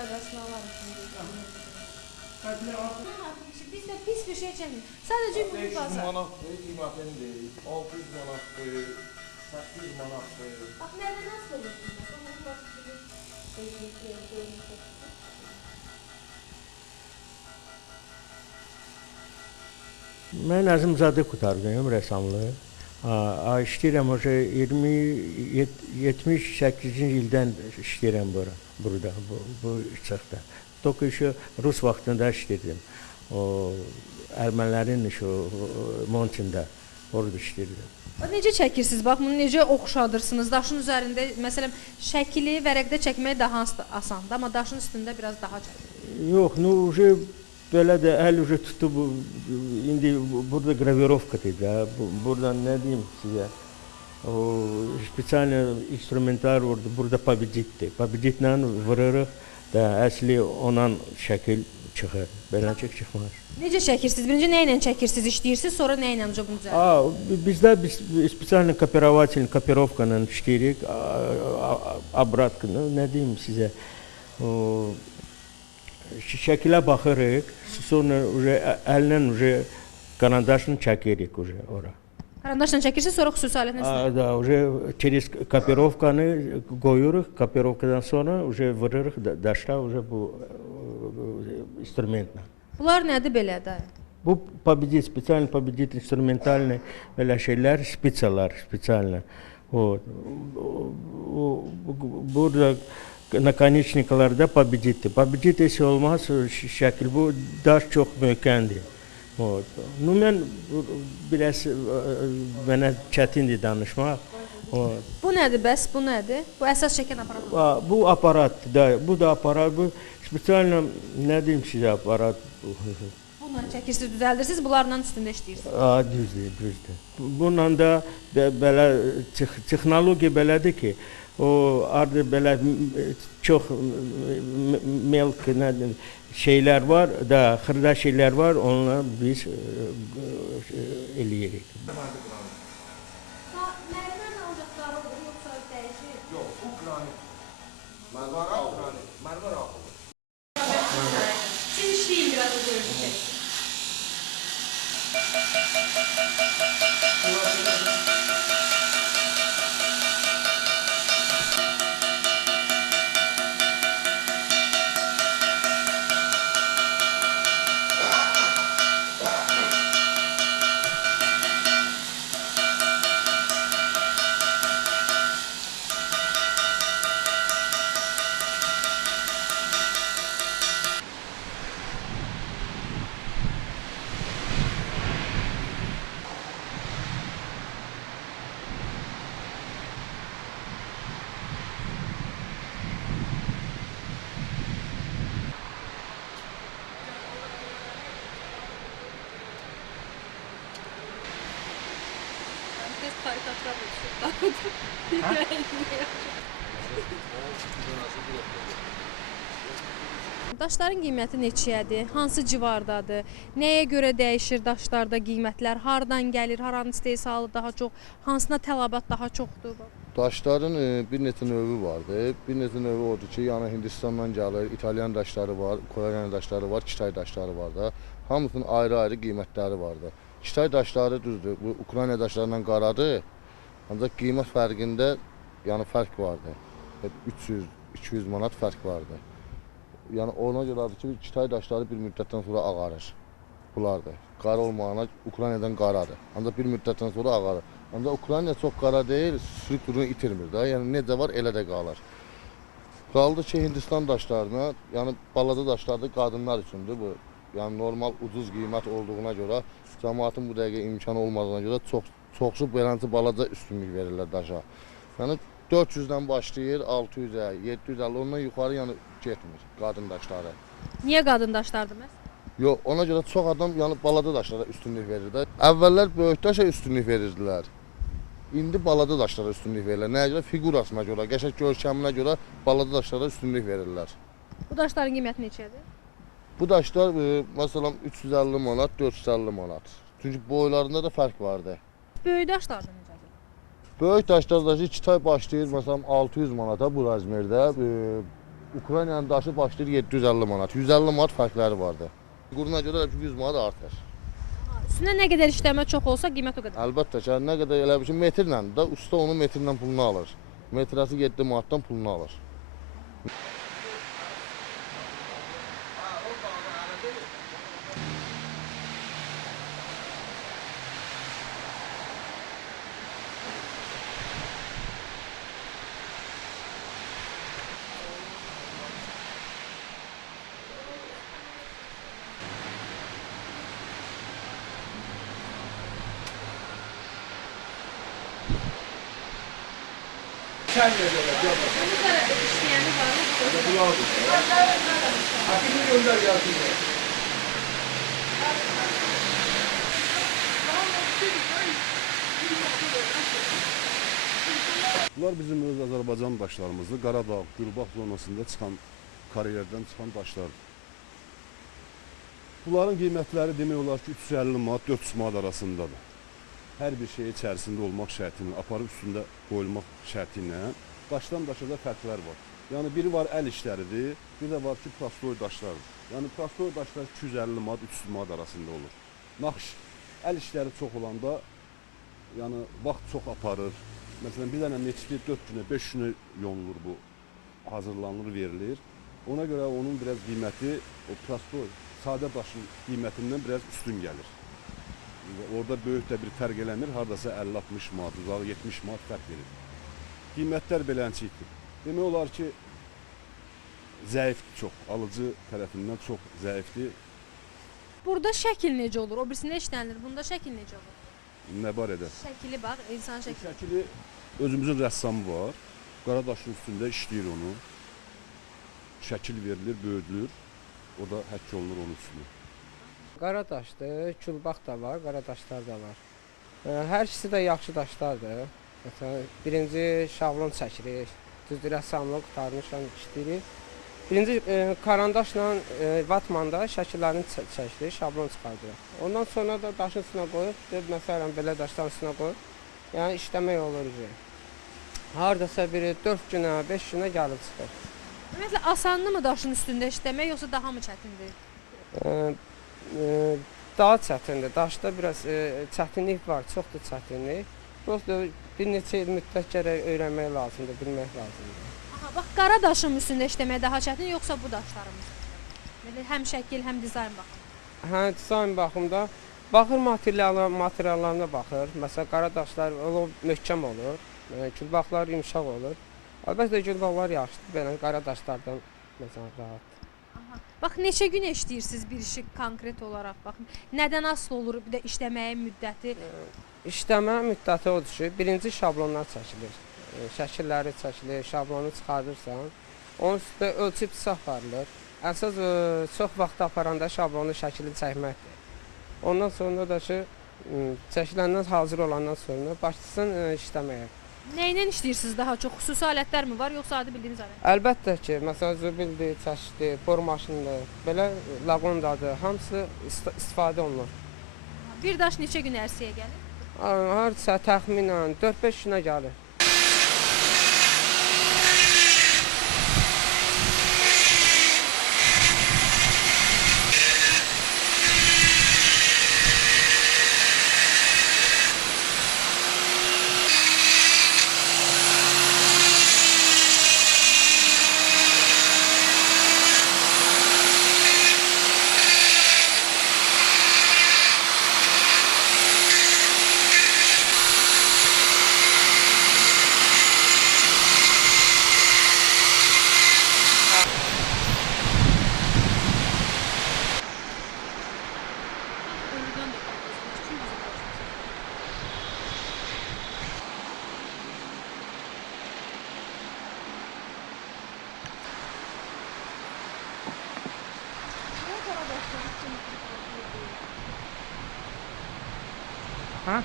qaydasını alarıq. Biz də pis bir şey çəkmirik. Sadəcə bu bazar. 500 manat qiymətində, 600 manatdır, 800 manatdır. Bax, nədə nasıl olur? Mən Əzimzadə qurtardım rəssamlığı. İşləyirəm, 78-ci ildən işləyirəm burada, bu çaxda. Только еще Rus vaxtında işləyirdim. Ermənilərin Montində orada işləyirdim. Necə çəkirsiniz? Bax, bunu necə oxşadırsınız? Daşın üzərində, məsələn, şəkili vərəqdə çəkmək daha asandır, amma daşın üstündə biraz daha çəkilir. Yox, belə də əl tutub, indi burada gravirovkadır da, buradan nə deyim sizə, spesialni instrumentlar burada победитdir. Победitlə vurırıq da əsli ondan şəkil çıxır, belə çıxmaz. Necə çəkirsiniz? Birinci nə ilə çəkirsiniz, işləyirsiniz, sonra nə ilə bunu düzəltirsiniz? Bizdə spesialni kopirovka ilə işləyirik, обратка, nə deyim sizə, şəkilə baxırıq, sonra əllə karandaşla çəkirik ora. Karandaşla çəkirsiniz, sonra xüsusi alətlə istəyirsiniz? Da, через kopirovkanı qoyuruq, kopirovkadan sonra vurırıq daşla bu instrumentlə. Bunlar nədir belə də? Bu победит, специально победит инструментальные belə şeylər, специально. Burada nakaniçniklarda победитdir. Победит если olmaz şəkil, bu daş çox möhkəmdir. Mən biraz mənə çətindir danışmaq. Bu nədir bəs? Bu nədir? Bu əsas çəkən aparat. Bu aparat da, bu da aparat, bu spesialno nə deyim sizə aparat. Bununla çəkirsiniz, düzəldirsiniz, bunlarla üstündə işləyirsiniz. Düzdür. Bununla da belə texnologiya belədir ki, artıq belə çox melk şeylər var da, xırda şeylər var, onunla biz eləyirik. Mərmər alacaqları olur, yoxsa dəyişir? Yox, bu granit. Mərmər granit, mərmər axılır. Siz işləyin biraz da görürsünüz. Daşların qiyməti neçəyədir? Hansı civardadır? Nəyə görə dəyişir daşlarda qiymətlər? Hardan gəlir? Haranın istehsalı daha çox? Hansına tələbat daha çoxdur? Daşların bir neçə növü vardır. Bir neçə növü odur ki, yəni Hindistandan gəlir, İtalyan daşları var, Koreyan daşları var, Kitay daşları var da. Hamısının ayrı-ayrı qiymətləri vardır. Kitay daşları düzdür, bu Ukrayna daşlarından qaradır. Ancaq qiymət fərqində yəni fərq vardır. 300-200 manat fərq vardır. Yəni ona görədir ki, Kitay daşları bir müddətdən sonra ağarır. Bunlardır. Qara olmağına Ukraynadan qaradır. Ancaq bir müddətdən sonra ağarır. Ancaq Ukrayna çox qara deyil, strukturunu itirmir də. Yəni necə var, elə də qalır. Qaldı ki, Hindistan daşlarına, yəni balaca daşlarda qadınlar üçündür bu. Yəni normal ucuz qiymət olduğuna görə, cəmaatın bu dəqiqə imkanı olmadığına görə çoxsu beləncə balaca üstünlük verirlər daşa. Yəni 400-dən başlayır 600-ə, 750, ondan yuxarı yəni getmir qadın daşları. Niyə qadın daşlardır məhz? Yox, ona görə çox adam yəni balaca daşlara üstünlük verir də. Əvvəllər böyük daşa üstünlük verirdilər. İndi balaca daşlara üstünlük verirlər. Nəyə görə? Figurasına görə, qəşəng görkəminə görə balaca daşlara üstünlük verirlər. Bu daşların qiyməti neçədir? Bu daşlar məsələn 350 manat, 450 manat. Çünki boylarında da fərq vardı. Böyük daşlar da necədir? Böyük daşlar da 2 tay başlayır məsələn 600 manata bu razmerdə. Ukraynanın daşı başlayır 750 manat. 150 manat fərqləri vardı. Quruna görə də 100 manat artar. Üstünə nə qədər işləmə çox olsa qiymət o qədər. Əlbəttə ki, nə qədər elə bir şey metrlə də usta onu metrlə pulunu alır. Metrəsi 7 manatdan pulunu alır. Bu tərəfdə işləyəni var. Hakimi gönder gelsin. Bunlar bizim öz Azərbaycan daşlarımızdır. Qaradağ, Gürbaq zonasında çıxan, kariyerdən çıxan daşlardır. Bunların qiymətləri demək olar ki 350 manat, 400 manat arasındadır. Hər bir şey içərisində olmaq şərti ilə, aparıb üstündə qoyulmaq şərti ilə daşdan daşa da fərqlər var. Yəni biri var əl işləridir, bir də var ki prostoy daşlardır. Yəni prostoy daşlar 250 manat, 300 manat arasında olur. Naxş, əl işləri çox olanda yəni vaxt çox aparır. Məsələn, bir dənə neçli 4 günə, 5 günə yonulur bu, hazırlanır, verilir. Ona görə onun biraz qiyməti, o prostoy, sadə daşın qiymətindən biraz üstün gəlir. Orada böyük də bir fərq eləmir, haradasa 50-60 manat, uzağı 70 manat fərq verir. Qiymətlər belənçikdir. Demək olar ki, zəifdir çox, alıcı tərəfindən çox zəifdir. Burada şəkil necə olur? O birisində işlənilir. Bunda şəkil necə olur? Nə barədə? Şəkili bax, insan şəkili. Şəkili özümüzün rəssamı var. Qaradaşın üstündə işləyir onu. Şəkil verilir, böyüdülür. O da həkk olunur onun üstünə. Qaradaşdır, külbaq da var, qaradaşlar da var. Hər ikisi də yaxşı daşlardır. Məsələn, birinci şablon çəkirik, düzdür, rəssamlıq qutarmışam, işləyirik. Birinci karandaşla vatmanda şəkillərini çəkirik, şablon çıxardırıq. Ondan sonra da daşın üstünə qoyub, məsələn, belə daşların üstünə qoyub, yəni işləmək olur. Haradasa biri 4 günə, 5 günə gəlib çıxır. Ümumiyyətlə, asanlıqmı daşın üstündə işləmək, yoxsa daha mı çətindir? Daha çətindir. Daşda biraz çətinlik var, çoxdur çətinlik. Prosta bir neçə il müddət gərək öyrənmək lazımdır, bilmək lazımdır. Aha, bax, qara daşın üstündə işləmək daha çətin, yoxsa bu daşlarımız? Həm şəkil, həm dizayn baxımında. Hə, dizayn baxımda baxır materiallarına baxır. Məsələn, qara daşlar möhkəm olur, külbaqlar yumşaq olur. Əlbəttə, külbaqlar yaxşıdır, belə qara daşlardan məsələn rahat. Bax, neçə gün işləyirsiniz bir işi konkret olaraq? Baxın, nədən asılı olur bir də işləməyin müddəti? İşləmə müddəti odur ki, birinci şablonlar çəkilir. Şəkilləri çəkilir, şablonu çıxardırsan. Onun üstündə ölçüb aparılır. Əsas çox vaxt aparanda şablonun şəklini çəkməkdir. Ondan sonra da ki, çəkiləndən hazır olandan sonra başlasın işləməyə. Nəylə işləyirsiniz daha çox? Xüsusi alətlər mi var, yoxsa adi bildiyiniz alət? Əlbəttə ki, məsələn, zübildir, çəkişdir, bor maşındır, belə laqondadır, hamısı istifadə olunur. Bir daş neçə gün ərsəyə gəlir? Hardasa təxminən 4-5 günə gəlir. Ha?